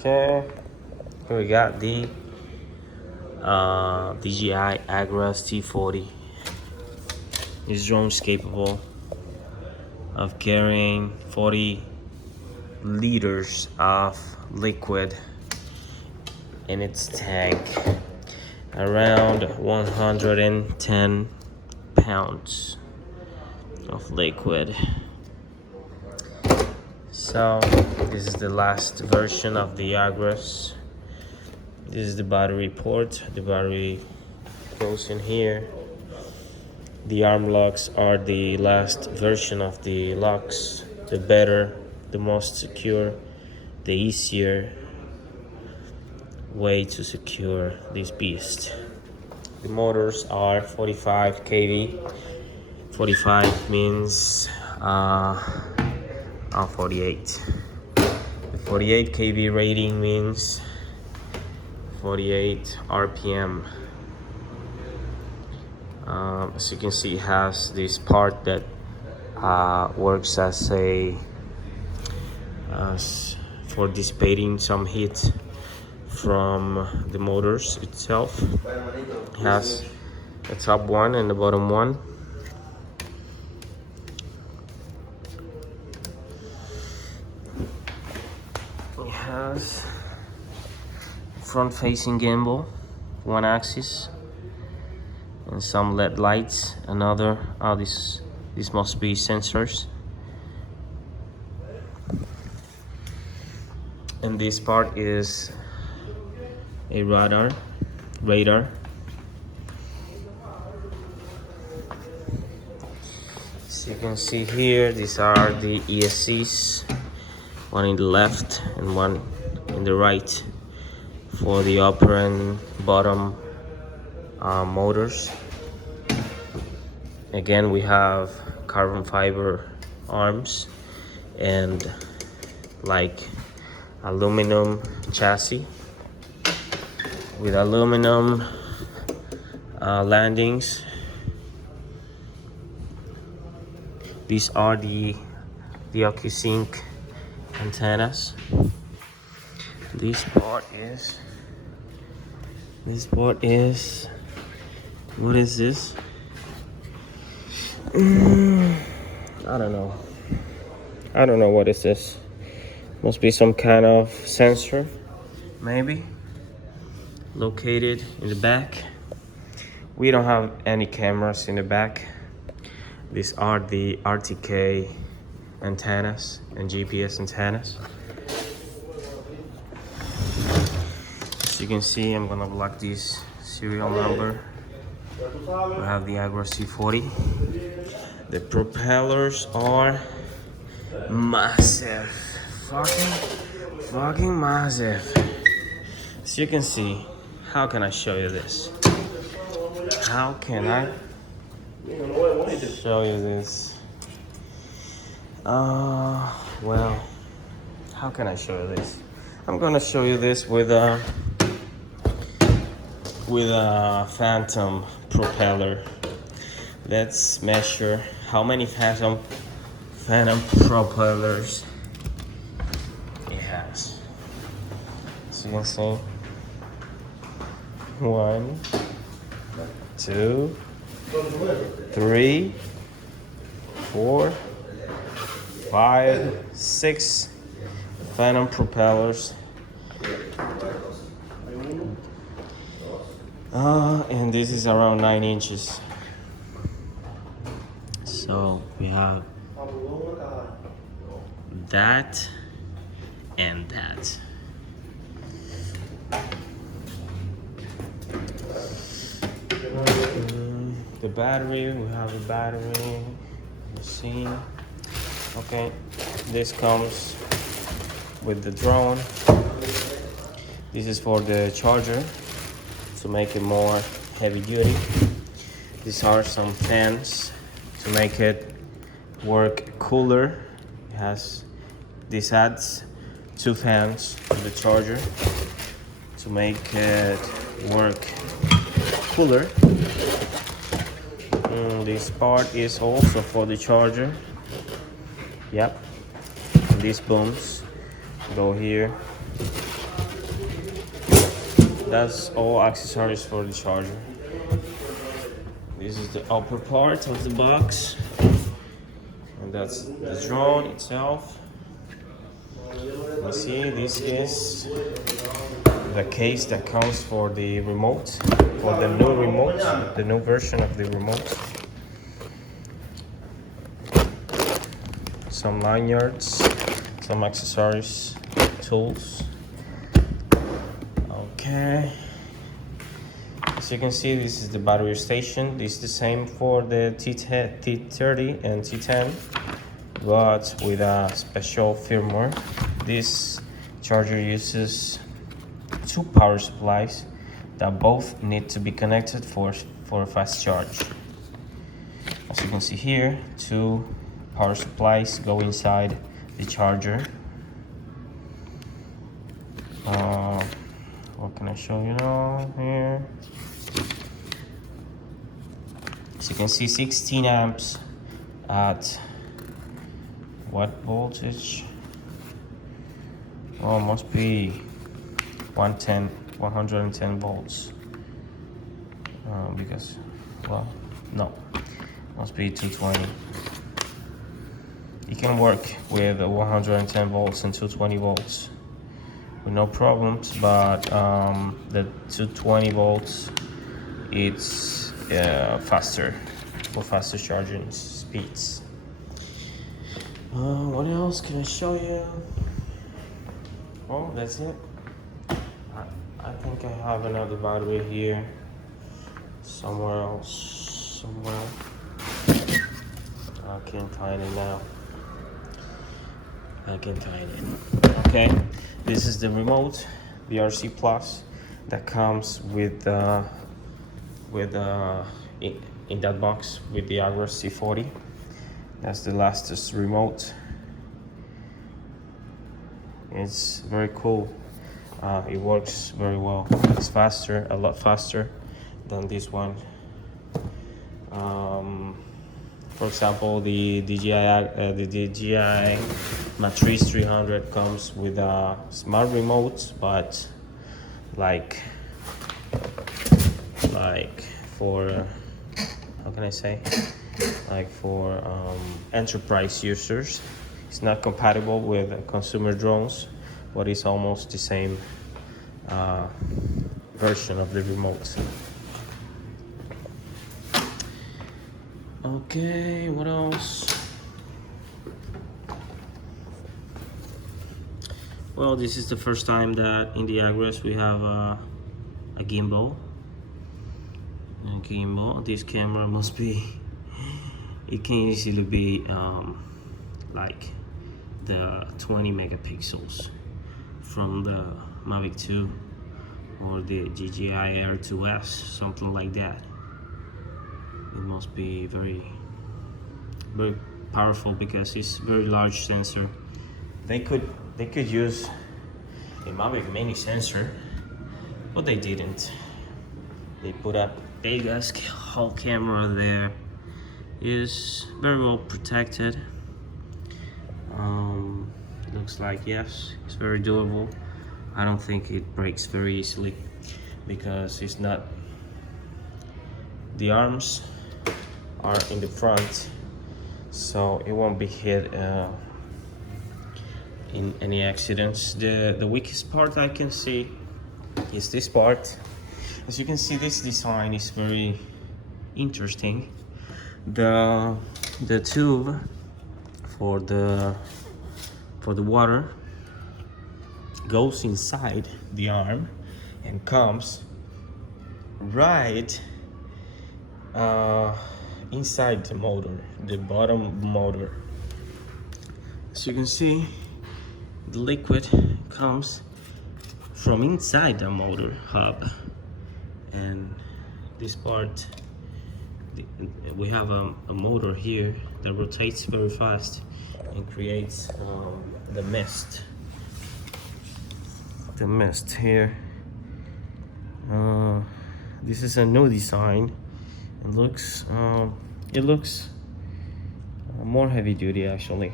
Okay, here we got the DJI Agras t40. This drone is capable of carrying 40 liters of liquid in its tank, around 110 pounds of liquid. So this is the last version of the Agras. This is the battery port. The battery goes in here. The arm locks are the last version of the locks. The better, the most secure, the easier way to secure this beast. The motors are 45 kV. 45 means 48. The 48 kV rating means 48 RPM. As you can see, it has this part that works as for dissipating some heat from the motors itself. It has the top one and the bottom one. It has front-facing gimbal, one axis, and some LED lights. Another, this must be sensors. And this part is a radar. As you can see here, these are the ESCs, one in the left and one in the right for the upper and bottom motors. Again, we have carbon fiber arms and like aluminum chassis with aluminum landings. These are the OcuSync antennas. This part is what is this? I don't know what is this. Must be some kind of sensor, maybe, located in the back. We don't have any cameras in the back. These are the RTK antennas and GPS antennas. As you can see, I'm gonna block this serial number. We have the Agras t40. The propellers are massive, fucking massive. As you can see, how can I show you this? How can I show you this? Well, how can I show you this? I'm gonna show you this with a phantom propeller. Let's measure how many phantom propellers it has. So you can see 1, 2, 3, 4, 5, 6 phantom propellers. And this is around 9 inches. So we have that and that. The battery, we have a battery machine. Okay, this comes with the drone. This is for the charger to make it more heavy duty. These are some fans to make it work cooler. This adds 2 fans to the charger to make it work cooler. This part is also for the charger. Yep. And these booms go here That's all accessories for the charger. This is the upper part of the box, and that's the drone itself. You see, this is the case that comes for the remote, for the new remote, the new version of the remote. Some lanyards, some accessories, tools. Okay. As you can see, this is the battery station. This is the same for the T30 and T10, but with a special firmware. This charger uses two power supplies that both need to be connected for a fast charge. As you can see here, two power supplies go inside the charger. What can I show you now here? As you can see, 16 amps at what voltage? Oh, must be 110 volts. Because, well, no, must be 220. You can work with 110 volts and 220 volts with no problems, but the 220 volts, it's faster, for faster charging speeds. What else can I show you? Oh, that's it. I think I have another battery here somewhere else, I can't find it now. I can find it. Okay, this is the remote, the RC Plus, that comes with in that box with the Agras t40. That's the latest remote. It's very cool. It works very well. It's faster, a lot faster than this one. For example, the DJI Matrice 300 comes with a smart remote, but like for how can I say, like for enterprise users. It's not compatible with consumer drones, but it's almost the same version of the remote. Okay, what else? Well, this is the first time that in the Agras we have a gimbal. This camera must be, it can easily be like the 20 megapixels from the Mavic 2 or the DJI Air 2S, something like that. It must be very powerful because it's very large sensor. They could use a Mavic Mini sensor, but they didn't. They put a big ass whole camera there. Is very well protected. Looks like, yes, it's very durable. I don't think it breaks very easily because it's not, the arms are in the front, so it won't be hit in any accidents. The weakest part I can see is this part. As you can see, this design is very interesting. The tube for the water goes inside the arm and comes right inside the motor, the bottom motor. As you can see, the liquid comes from inside the motor hub, and this part, we have a motor here that rotates very fast and creates the mist here. This is a new design. It looks more heavy duty actually.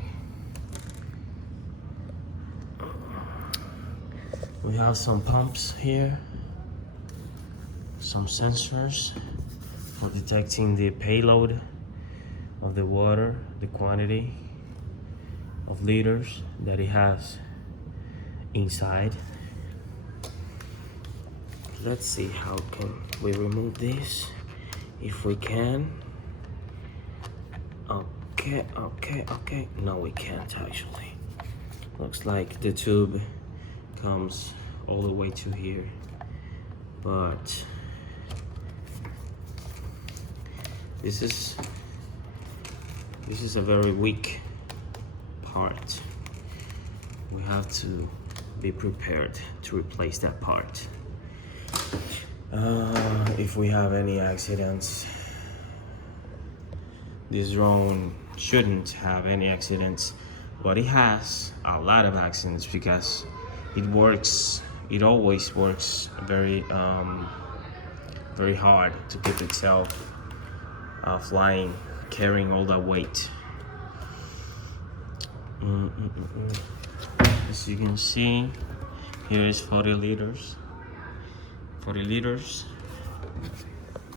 We have some pumps here some sensors for detecting the payload of the water, the quantity of liters that it has inside. Let's see how can we remove this, if we can. Okay. No, we can't actually. Looks like the tube comes all the way to here, but this is a very weak part. We have to be prepared to replace that part. If we have any accidents, this drone shouldn't have any accidents, but it has a lot of accidents because it always works very hard to keep itself flying, carrying all that weight. As you can see, here is 40 liters.